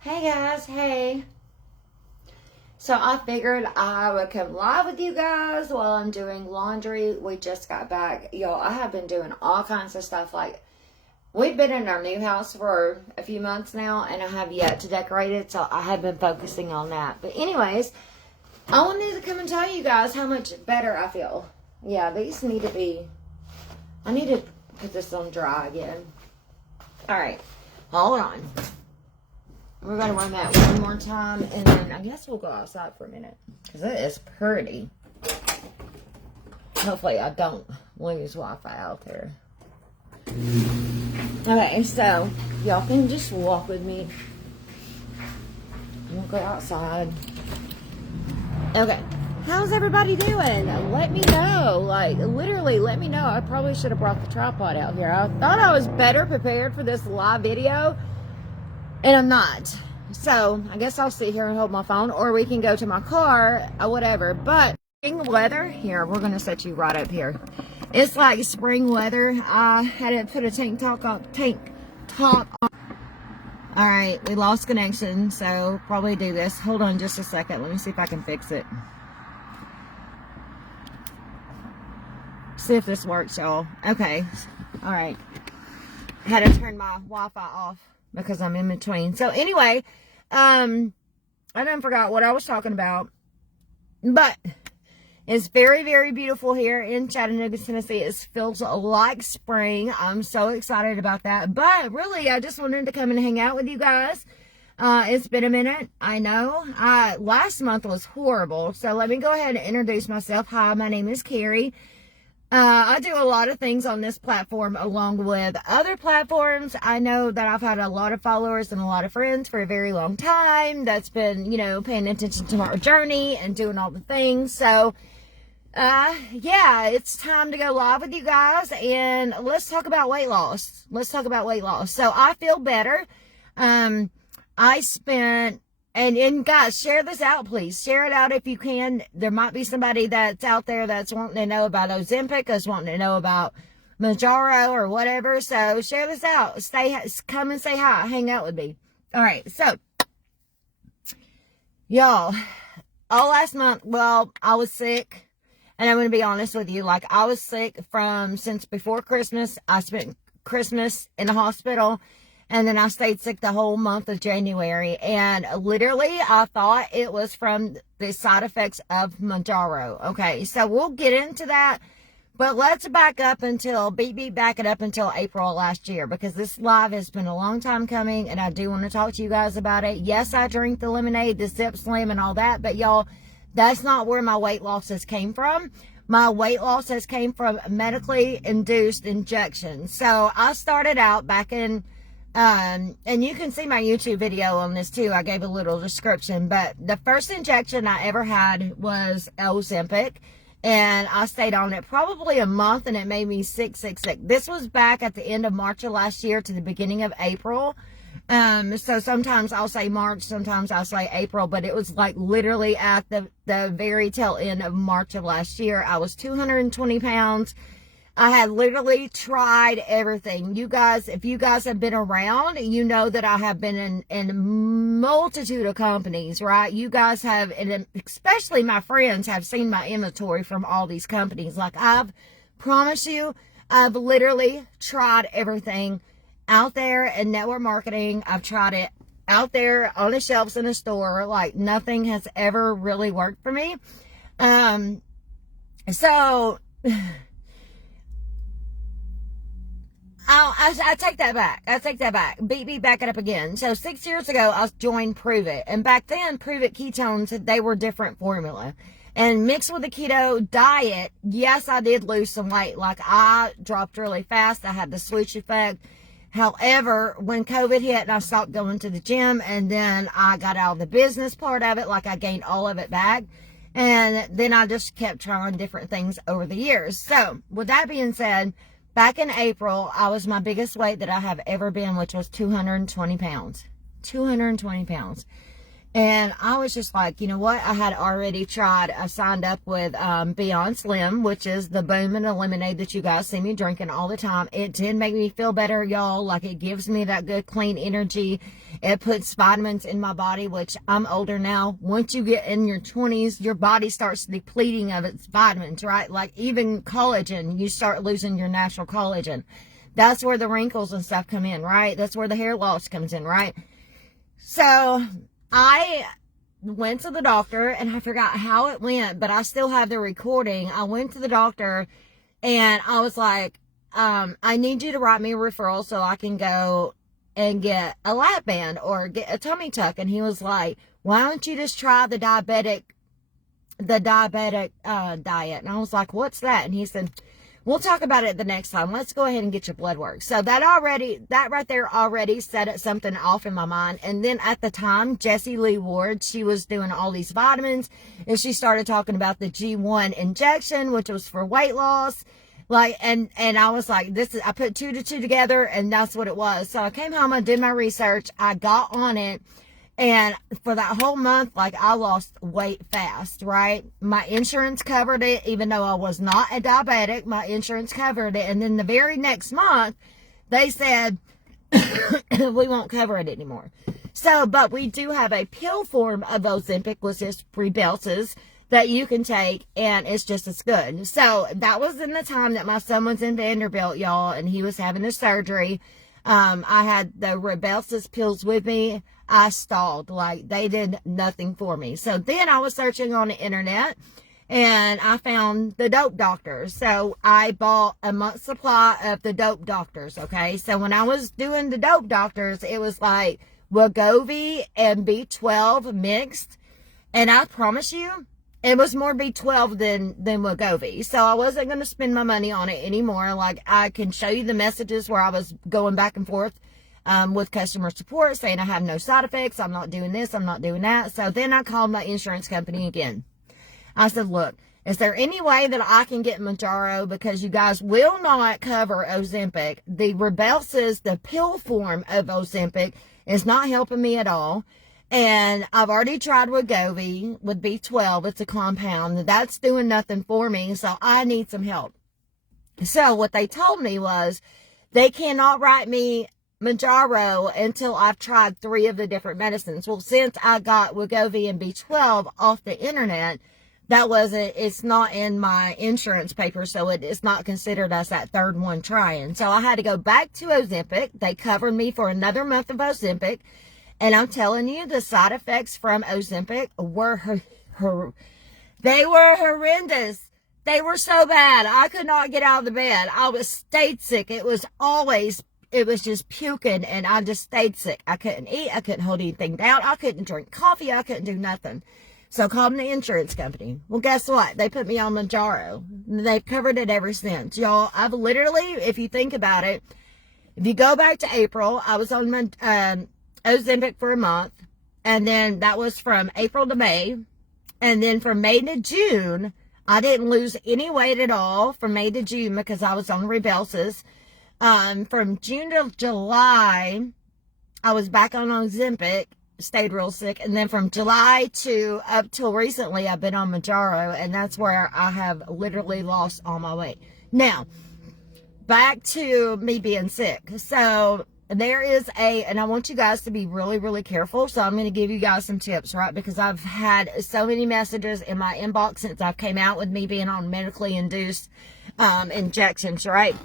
Hey guys, hey. So I figured I would come live with you guys while I'm doing laundry. We just got back. Y'all, I have been doing all kinds of stuff. Like, we've been in our new house for a few months now, and I have yet to decorate it, so I have been focusing on that. But anyways, I wanted to come and tell you guys how much better I feel. Yeah, these need to be... I need to put this on dry again. Alright, hold on. We're going to run that one more time, and then I guess we'll go outside for a minute, because it is pretty. Hopefully I don't lose Wi-Fi out there. Okay, so y'all can just walk with me. We'll go outside. Okay, how's everybody doing? Let me know. Like, literally, let me know. I probably should have brought the tripod out here. I thought I was better prepared for this live video, and I'm not. So I guess I'll sit here and hold my phone, or we can go to my car or whatever. But spring weather here, we're gonna set you right up here. It's like spring weather. I had to put a tank top on. All right, we lost connection, so probably do this. Hold on just a second. Let me see if I can fix it. See if this works, y'all. Okay. All right. I had to turn my Wi-Fi off because I'm in between. So anyway, I done forgot what I was talking about, but it's very, very beautiful here in Chattanooga, Tennessee. It feels like spring. I'm so excited about that. But really, I just wanted to come and hang out with you guys. It's been a minute, I know. Last month was horrible. So let me go ahead and introduce myself. Hi, my name is Carrie. I do a lot of things on this platform along with other platforms. I know that I've had a lot of followers and a lot of friends for a very long time that's been, you know, paying attention to our journey and doing all the things. So, yeah, it's time to go live with you guys, and let's talk about weight loss. Let's talk about weight loss. So I feel better. I spent, and guys, share this out, please. Share it out if you can. There might be somebody that's out there that's wanting to know about Ozempic, is wanting to know about Mounjaro or whatever. So share this out. Come and say hi. Hang out with me. All right. So, y'all, all last month, well, I was sick. And I'm going to be honest with you. Like, I was sick since before Christmas. I spent Christmas in the hospital. And then I stayed sick the whole month of January. And literally, I thought it was from the side effects of Mounjaro. Okay, so we'll get into that. But let's back it up until April of last year. Because this live has been a long time coming. And I do want to talk to you guys about it. Yes, I drink the lemonade, the Zip Slim, and all that. But y'all, that's not where my weight loss has came from. My weight loss has came from medically induced injections. So I started out back in... and you can see my YouTube video on this too. I gave a little description, but the first injection I ever had was Ozempic, and I stayed on it probably a month, and it made me sick. This was back at the end of March of last year to the beginning of April. So sometimes I'll say March, sometimes I'll say April, but it was like literally at the very tail end of March of last year. I was 220 pounds. I had literally tried everything. You guys, if you guys have been around, you know that I have been in a multitude of companies, right? You guys have, and especially my friends, have seen my inventory from all these companies. Like, I've promised you, I've literally tried everything out there in network marketing. I've tried it out there on the shelves in the store. Like, nothing has ever really worked for me. So... I take that back. Back it up again. So 6 years ago, I joined Prove It. And back then, Prove It ketones, they were different formula. And mixed with the keto diet, yes, I did lose some weight. Like, I dropped really fast. I had the swoosh effect. However, when COVID hit and I stopped going to the gym, and then I got out of the business part of it, like, I gained all of it back. And then I just kept trying different things over the years. So, with that being said, back in April, I was my biggest weight that I have ever been, which was 220 pounds. 220 pounds. And I was just like, you know what? I had already tried. I signed up with Beyond Slim, which is the booming lemonade that you guys see me drinking all the time. It did make me feel better, y'all. Like, it gives me that good, clean energy. It puts vitamins in my body, which I'm older now. Once you get in your 20s, your body starts depleting of its vitamins, right? Like, even collagen, you start losing your natural collagen. That's where the wrinkles and stuff come in, right? That's where the hair loss comes in, right? So I went to the doctor, and I forgot how it went, but I still have the recording. I went to the doctor, and I was like, I need you to write me a referral so I can go and get a lap band or get a tummy tuck. And he was like, why don't you just try the diabetic diet? And I was like, what's that? And he said, we'll talk about it the next time. Let's go ahead and get your blood work. So that right there already set it something off in my mind. And then at the time, Jessie Lee Ward, she was doing all these vitamins, and she started talking about the G1 injection, which was for weight loss. Like, and I was like, I put 2 to 2 together, and that's what it was. So I came home, I did my research, I got on it. And for that whole month, like, I lost weight fast, right? My insurance covered it, even though I was not a diabetic. My insurance covered it. And then the very next month, they said, we won't cover it anymore. So, but we do have a pill form of Ozempic, which is Rybelsus, that you can take, and it's just as good. So that was in the time that my son was in Vanderbilt, y'all, and he was having a surgery. I had the Rybelsus pills with me. I stalled. Like, they did nothing for me. So then I was searching on the internet, and I found the dope doctors. So I bought a month's supply of the dope doctors, okay? So when I was doing the dope doctors, it was like Wegovy and B12 mixed. And I promise you, it was more B12 than Wegovy. So I wasn't going to spend my money on it anymore. Like, I can show you the messages where I was going back and forth with customer support saying I have no side effects. I'm not doing this. I'm not doing that. So then I called my insurance company again. I said, look, is there any way that I can get Mounjaro, because you guys will not cover Ozempic? The Rybelsus, the pill form of Ozempic, is not helping me at all. And I've already tried Wegovy with B12. It's a compound. That's doing nothing for me. So I need some help. So what they told me was they cannot write me Mounjaro until I've tried 3 of the different medicines. Well, since I got Wegovy and B12 off the internet, it's not in my insurance paper, so it is not considered as that third one trying. So I had to go back to Ozempic. They covered me for another month of Ozempic. And I'm telling you, the side effects from Ozempic were they were horrendous. They were so bad. I could not get out of the bed. I stayed sick. It was just puking, and I just stayed sick. I couldn't eat. I couldn't hold anything down. I couldn't drink coffee. I couldn't do nothing. So I called the insurance company. Well, guess what? They put me on Mounjaro. They've covered it ever since. Y'all, I've literally, if you think about it, if you go back to April, I was on Ozempic for a month, and then that was from April to May, and then from May to June, I didn't lose any weight at all from May to June because I was on Rybelsus. From June to July, I was back on Ozempic, stayed real sick, and then from July to up till recently, I've been on Mounjaro, and that's where I have literally lost all my weight. Now, back to me being sick. So there is and I want you guys to be really, really careful. So I'm going to give you guys some tips, right? Because I've had so many messages in my inbox since I came out with me being on medically induced injections, right?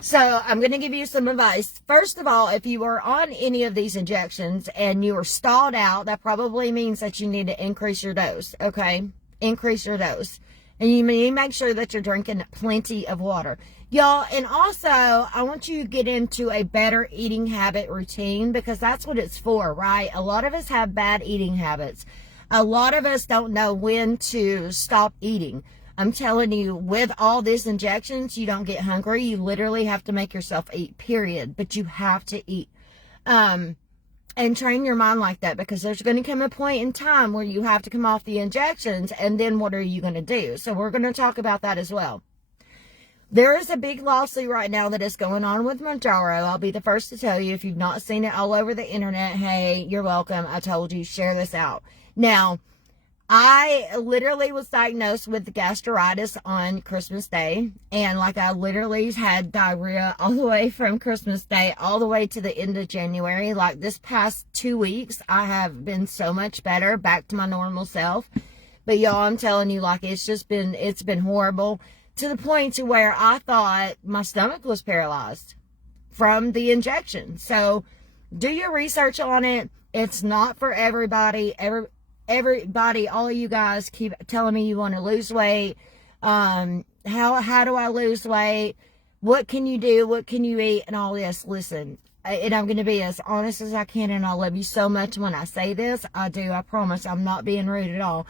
So I'm going to give you some advice. First of all, if you are on any of these injections and you are stalled out, that probably means that you need to increase your dose, okay? Increase your dose. And you need to make sure that you're drinking plenty of water. Y'all, and also, I want you to get into a better eating habit routine, because that's what it's for, right? A lot of us have bad eating habits. A lot of us don't know when to stop eating. I'm telling you, with all these injections, you don't get hungry. You literally have to make yourself eat, period. But you have to eat. And train your mind like that, because there's going to come a point in time where you have to come off the injections, and then what are you going to do? So we're going to talk about that as well. There is a big lawsuit right now that is going on with Mounjaro. I'll be the first to tell you. If you've not seen it all over the internet, hey, you're welcome. I told you, share this out. Now, I literally was diagnosed with gastritis on Christmas Day. And like, I literally had diarrhea all the way from Christmas Day all the way to the end of January. Like, this past 2 weeks, I have been so much better, back to my normal self. But y'all, I'm telling you, like, it's been horrible, to the point to where I thought my stomach was paralyzed from the injection. So do your research on it. It's not for everybody. Everybody, all of you guys keep telling me you want to lose weight. How do I lose weight? What can you do? What can you eat? And all this. Listen, and I'm going to be as honest as I can, and I love you so much when I say this. I do. I promise. I'm not being rude at all.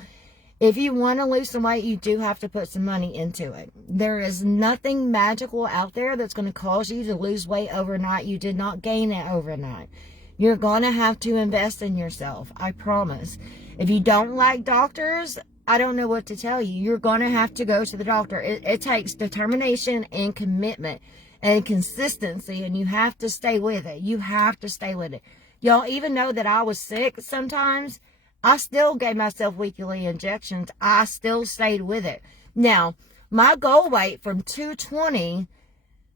If you want to lose some weight, you do have to put some money into it. There is nothing magical out there that's going to cause you to lose weight overnight. You did not gain it overnight. You're going to have to invest in yourself. I promise. If you don't like doctors, I don't know what to tell you. You're going to have to go to the doctor. It takes determination and commitment and consistency, and you have to stay with it. You have to stay with it. Y'all, even know that I was sick sometimes, I still gave myself weekly injections. I still stayed with it. Now, my goal weight from 220,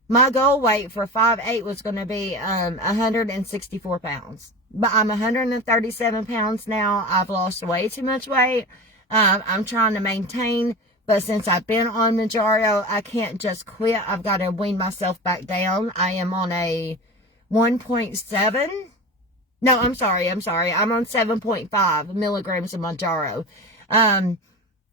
my goal weight for 5'8" was going to be 164 pounds. But I'm 137 pounds now. I've lost way too much weight. I'm trying to maintain. But since I've been on Mounjaro, I can't just quit. I've got to wean myself back down. I am on a 1.7. No, I'm sorry. I'm on 7.5 milligrams of Mounjaro. I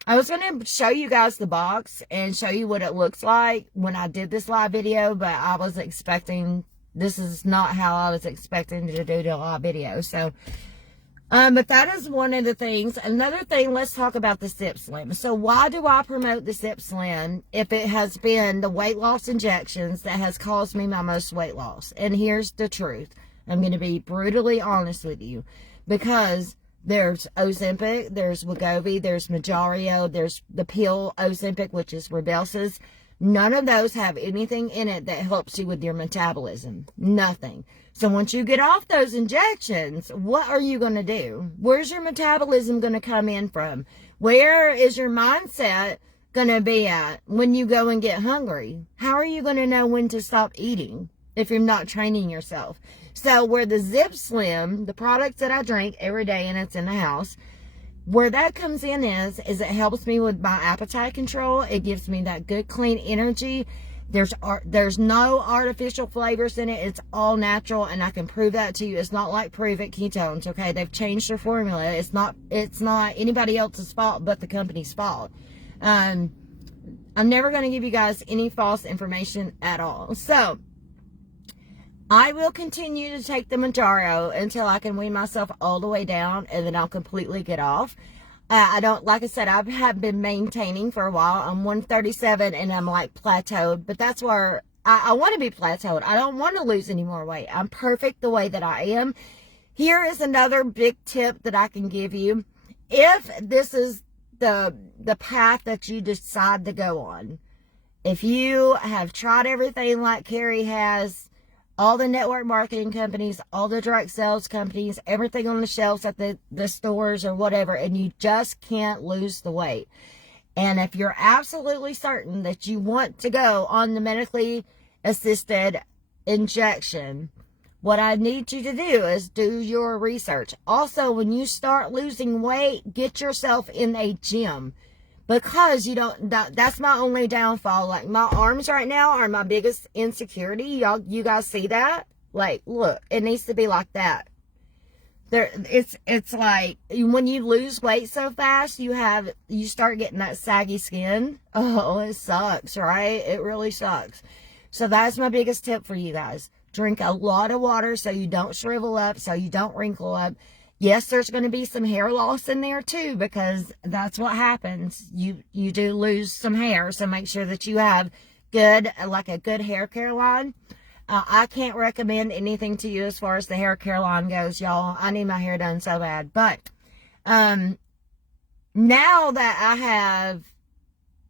was going to show you guys the box and show you what it looks like when I did this live video, but I was expecting, this is not how I was expecting to do the live video. So, but that is one of the things. Another thing, let's talk about the Zip Slim. So why do I promote the Zip Slim if it has been the weight loss injections that has caused me my most weight loss? And here's the truth. I'm going to be brutally honest with you, because there's Ozempic, there's Wegovy, there's Mounjaro, there's the pill Ozempic, which is Rybelsus. None of those have anything in it that helps you with your metabolism. Nothing. So once you get off those injections, what are you going to do? Where's your metabolism going to come in from? Where is your mindset going to be at when you go and get hungry? How are you going to know when to stop eating if you're not training yourself? So where the Zip Slim, the products that I drink every day and it's in the house, where that comes in is it helps me with my appetite control. It gives me that good, clean energy. There's no artificial flavors in it. It's all natural, and I can prove that to you. It's not like Prove It Ketones, okay? They've changed their formula. It's not anybody else's fault but the company's fault. I'm never going to give you guys any false information at all. So I will continue to take the Mounjaro until I can wean myself all the way down, and then I'll completely get off. Like I said, I have been maintaining for a while. I'm 137 and I'm like plateaued, but that's where I want to be plateaued. I don't want to lose any more weight. I'm perfect the way that I am. Here is another big tip that I can give you. If this is the path that you decide to go on, if you have tried everything like Carrie has, all the network marketing companies, all the direct sales companies, everything on the shelves at the stores or whatever, and you just can't lose the weight. And if you're absolutely certain that you want to go on the medically assisted injection, what I need you to do is do your research. Also, when you start losing weight, get yourself in a gym. Because that's my only downfall. Like, my arms right now are my biggest insecurity. You guys see that? Like, look, it needs to be like that. It's like, when you lose weight so fast, you start getting that saggy skin. Oh, it sucks, right? It really sucks. So that's my biggest tip for you guys. Drink a lot of water so you don't shrivel up, so you don't wrinkle up. Yes, there's going to be some hair loss in there too, because that's what happens. You do lose some hair, so make sure that you have a good hair care line. I can't recommend anything to you as far as the hair care line goes, y'all. I need my hair done so bad. But now that I have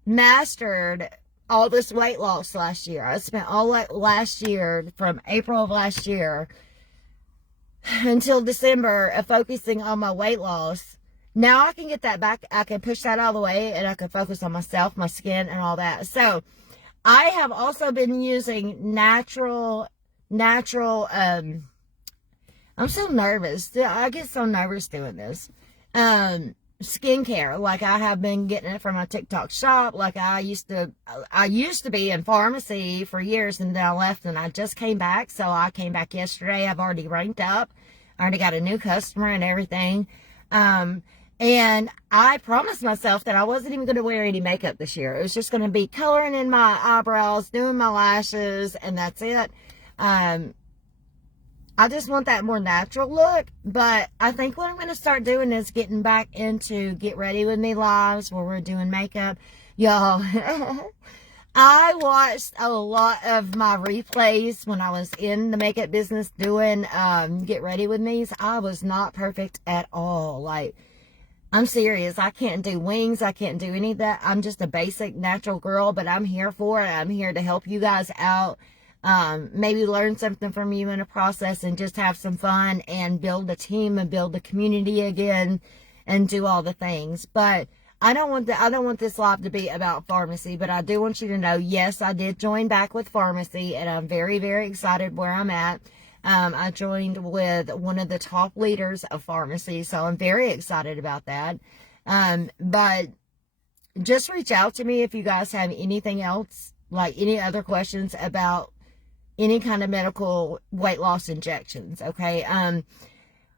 mastered all this weight loss last year. I spent all last year, from April of last year until December, focusing on my weight loss. Now I can get that back. I can push that all the way, and I can focus on myself, my skin, and all that. So I have also been using natural, I'm so nervous. I get so nervous doing this. Skincare. Like, I have been getting it from my TikTok shop. Like, I used to be in pharmacy for years, and then I left, and I just came back. So I came back yesterday. I've already ranked up. I already got a new customer and everything. And I promised myself that I wasn't even going to wear any makeup this year. It was just going to be coloring in my eyebrows, doing my lashes, and that's it. I just want that more natural look. But I think what I'm going to start doing is getting back into Get Ready With Me lives where we're doing makeup. Y'all, I watched a lot of my replays when I was in the makeup business doing Get Ready With Me's. I was not perfect at all. Like, I'm serious. I can't do wings. I can't do any of that. I'm just a basic natural girl, but I'm here for it. I'm here to help you guys out. Maybe learn something from you in the process, and just have some fun and build a team and build a community again and do all the things. But I don't want this live to be about pharmacy, but I do want you to know, yes, I did join back with pharmacy, and I'm very, very excited where I'm at. I joined with one of the top leaders of pharmacy, so I'm very excited about that. But just reach out to me if you guys have anything else, like any other questions about any kind of medical weight loss injections, okay?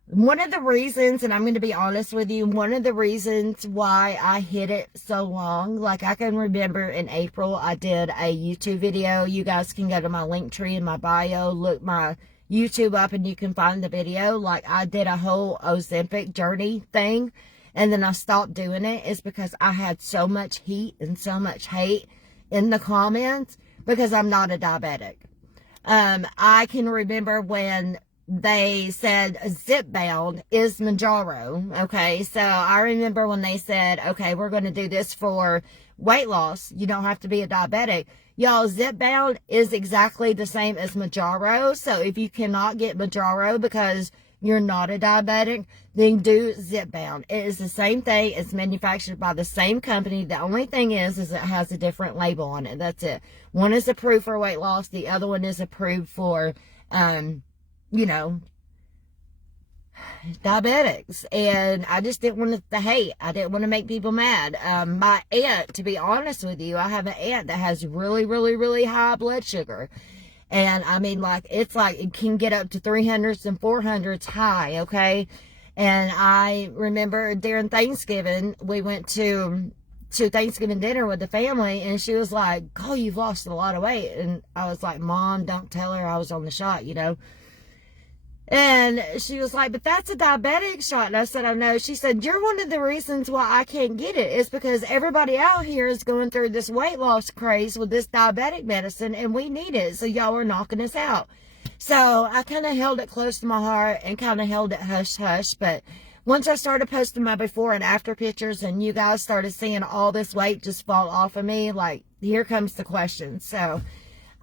One of the reasons, and I'm going to be honest with you, one of the reasons why I hid it so long, like I can remember in April, I did a YouTube video. You guys can go to my link tree in my bio, look my YouTube up, and you can find the video. Like, I did a whole Ozempic journey thing, and then I stopped doing it. It's because I had so much heat and so much hate in the comments because I'm not a diabetic. I can remember when they said Zipbound is Mounjaro. Okay, so I remember when they said, okay, we're going to do this for weight loss. You don't have to be a diabetic. Y'all, Zipbound is exactly the same as Mounjaro. So if you cannot get Mounjaro because you're not a diabetic, then do Zipbound. It is the same thing. It's manufactured by the same company. The only thing is it has a different label on it. That's it. One is approved for weight loss. The other one is approved for, you know, diabetics. And I just didn't want to hate. I didn't want to make people mad. My aunt, to be honest with you, I have an aunt that has really, really, really high blood sugar. And I mean, like, it's like it can get up to 300s and 400s high, okay? And I remember during Thanksgiving, we went to Thanksgiving dinner with the family, and she was like, oh, you've lost a lot of weight. And I was like, Mom, don't tell her I was on the shot, you know? And she was like, but that's a diabetic shot. And I said, I know. She said, you're one of the reasons why I can't get it. It's because everybody out here is going through this weight loss craze with this diabetic medicine, and we need it. So y'all are knocking us out. So I kind of held it close to my heart and kind of held it hush-hush. But once I started posting my before and after pictures, and you guys started seeing all this weight just fall off of me, like, here comes the question. So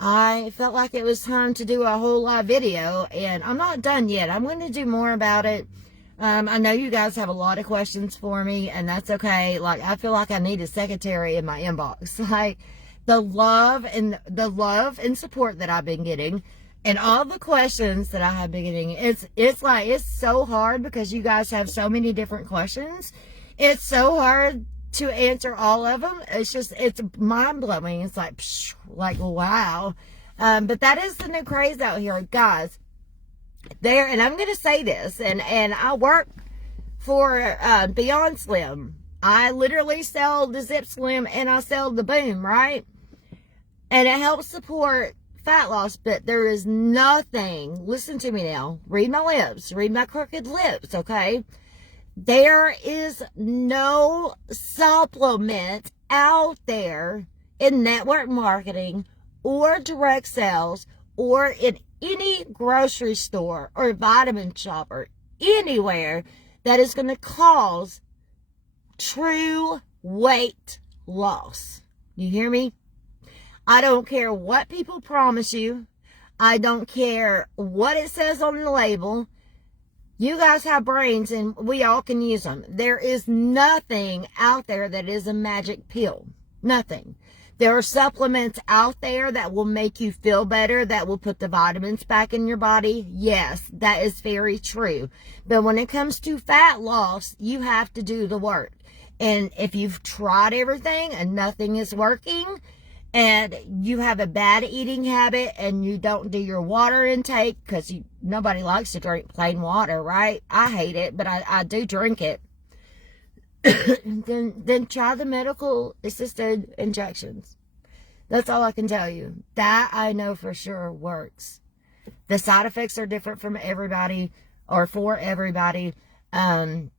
I felt like it was time to do a whole live video, and I'm not done yet. I'm going to do more about it. I know you guys have a lot of questions for me, and that's okay. Like, I feel like I need a secretary in my inbox. Like, the love and support that I've been getting, and all the questions that I have been getting, it's like, it's so hard because you guys have so many different questions. It's so hard to answer all of them. It's just, it's mind-blowing. It's like, psh, like, wow. But that is the new craze out here, guys. There, and I'm going to say this, and I work for Beyond Slim. I literally sell the Zip Slim, and I sell the Boom, right? And it helps support fat loss, but there is nothing, listen to me now, read my lips, read my crooked lips, okay? There is no supplement out there in network marketing or direct sales or in any grocery store or vitamin shop or anywhere that is going to cause true weight loss. You hear me? I don't care what people promise you. I don't care what it says on the label. You guys have brains and we all can use them. There is nothing out there that is a magic pill. Nothing. There are supplements out there that will make you feel better, that will put the vitamins back in your body. Yes, that is very true. But when it comes to fat loss, you have to do the work. And if you've tried everything and nothing is working, and you have a bad eating habit and you don't do your water intake, because nobody likes to drink plain water, right? I hate it, but I do drink it. then try the medical assisted injections. That's all I can tell you. That I know for sure works. The side effects are different from everybody, or for everybody. And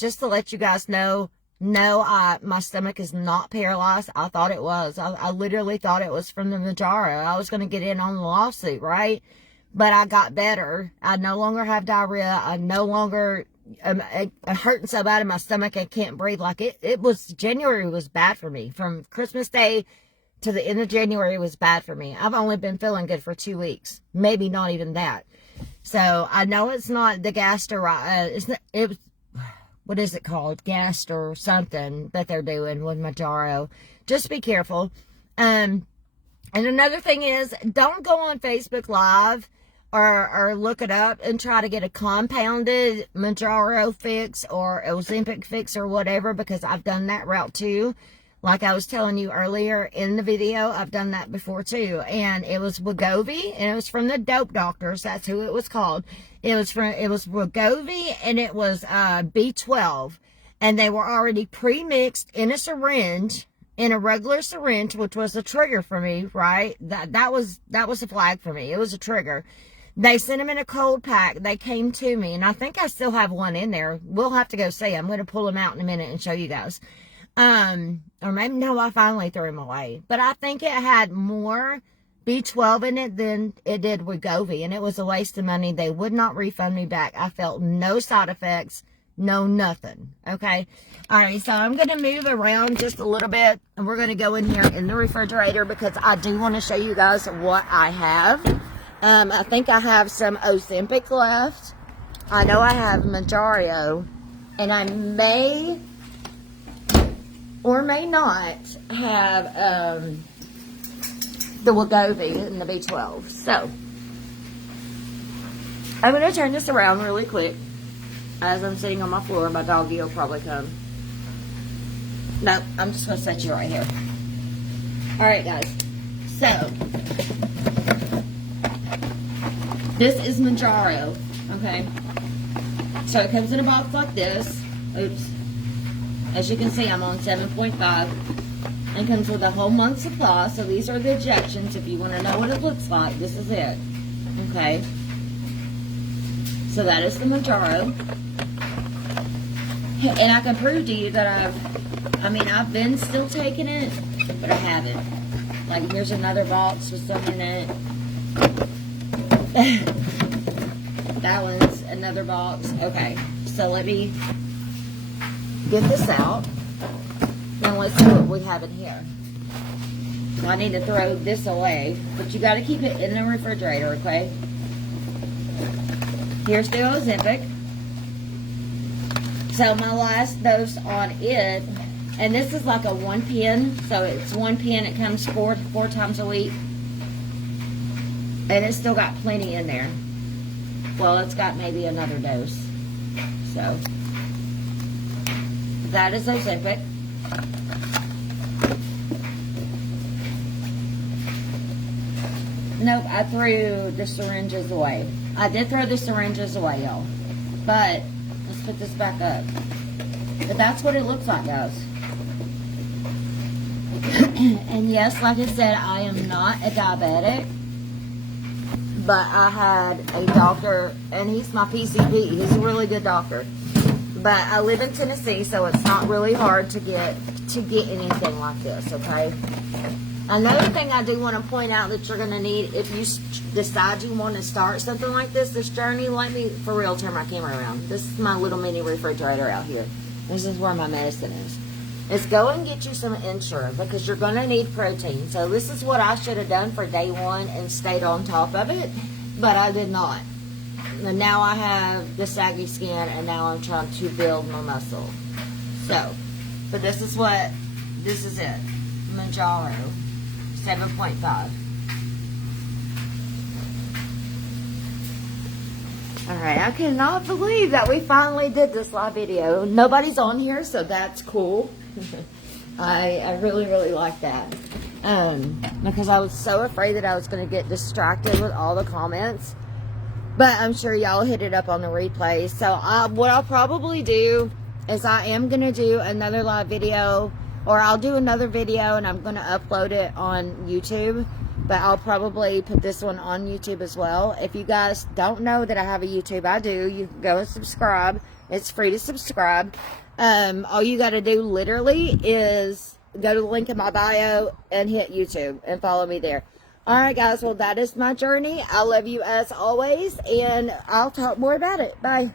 just to let you guys know, no, my stomach is not paralyzed. I thought it was. I literally thought it was from the Mounjaro. I was going to get in on the lawsuit, right? But I got better. I no longer have diarrhea. I no longer I'm hurting so bad in my stomach I can't breathe. Like it was, January was bad for me. From Christmas Day to the end of January was bad for me. I've only been feeling good for 2 weeks. Maybe not even that. So I know it's not the what is it called? Gast or something that they're doing with Mounjaro. Just be careful. And another thing is, don't go on Facebook Live or look it up and try to get a compounded Mounjaro fix or Ozempic fix or whatever, because I've done that route too. Like I was telling you earlier in the video, I've done that before too. And it was Wegovy, and it was from the Dope Doctors. That's who it was called. It was Wegovy, and it was B12. And they were already pre-mixed in a syringe, in a regular syringe, which was a trigger for me, right? That was a flag for me. It was a trigger. They sent them in a cold pack. They came to me, and I think I still have one in there. We'll have to go see. I'm going to pull them out in a minute and show you guys. Or maybe, no, I finally threw them away. But I think it had more B12 in it than it did Wegovy, and it was a waste of money. They would not refund me back. I felt no side effects, no nothing. Okay? All right, so I'm going to move around just a little bit, and we're going to go in here in the refrigerator because I do want to show you guys what I have. I think I have some Ozempic left. I know I have Mounjaro, and I may or may not have the Wegovy and the B12. So, I'm going to turn this around really quick as I'm sitting on my floor. My doggy will probably come. No, I'm just going to set you right here. Alright guys, so this is Mounjaro, okay? So it comes in a box like this. Oops. As you can see, I'm on 7.5. And comes with a whole month supply. So these are the injections. If you want to know what it looks like, this is it. Okay. So that is the Mounjaro. And I can prove to you that I've been still taking it, but I haven't. Like, here's another box with some in it. That one's another box. Okay. So let me get this out. Now let's see what we have in here. I need to throw this away, but you got to keep it in the refrigerator, okay? Here's the Ozempic. So my last dose on it, and this is like a 1 pen, so it's 1 pen. It comes four times a week, and it's still got plenty in there. Well, it's got maybe another dose. So that is Ozempic. Nope, I threw the syringes away. I did throw the syringes away, y'all. But let's put this back up. But that's what it looks like, guys. And yes, like I said, I am not a diabetic. But I had a doctor, and he's my PCP. He's a really good doctor. But I live in Tennessee, so it's not really hard to get anything like this, okay? Another thing I do want to point out that you're going to need, if you decide you want to start something like this journey, let me, for real, turn my camera around. This is my little mini refrigerator out here. This is where my medicine is. is go and get you some Ensure, because you're going to need protein. So this is what I should have done for day one and stayed on top of it, but I did not. And now I have the saggy skin, and now I'm trying to build my muscle. So, but this is it. Manjaro 7.5. Alright, I cannot believe that we finally did this live video. Nobody's on here, so that's cool. I really, really like that. Because I was so afraid that I was going to get distracted with all the comments. But I'm sure y'all hit it up on the replay. So what I'll probably do is I am going to do another live video. Or I'll do another video and I'm going to upload it on YouTube. But I'll probably put this one on YouTube as well. If you guys don't know that I have a YouTube, I do. You can go and subscribe. It's free to subscribe. All you got to do literally is go to the link in my bio and hit YouTube and follow me there. Alright guys, well that is my journey. I love you as always, and I'll talk more about it. Bye.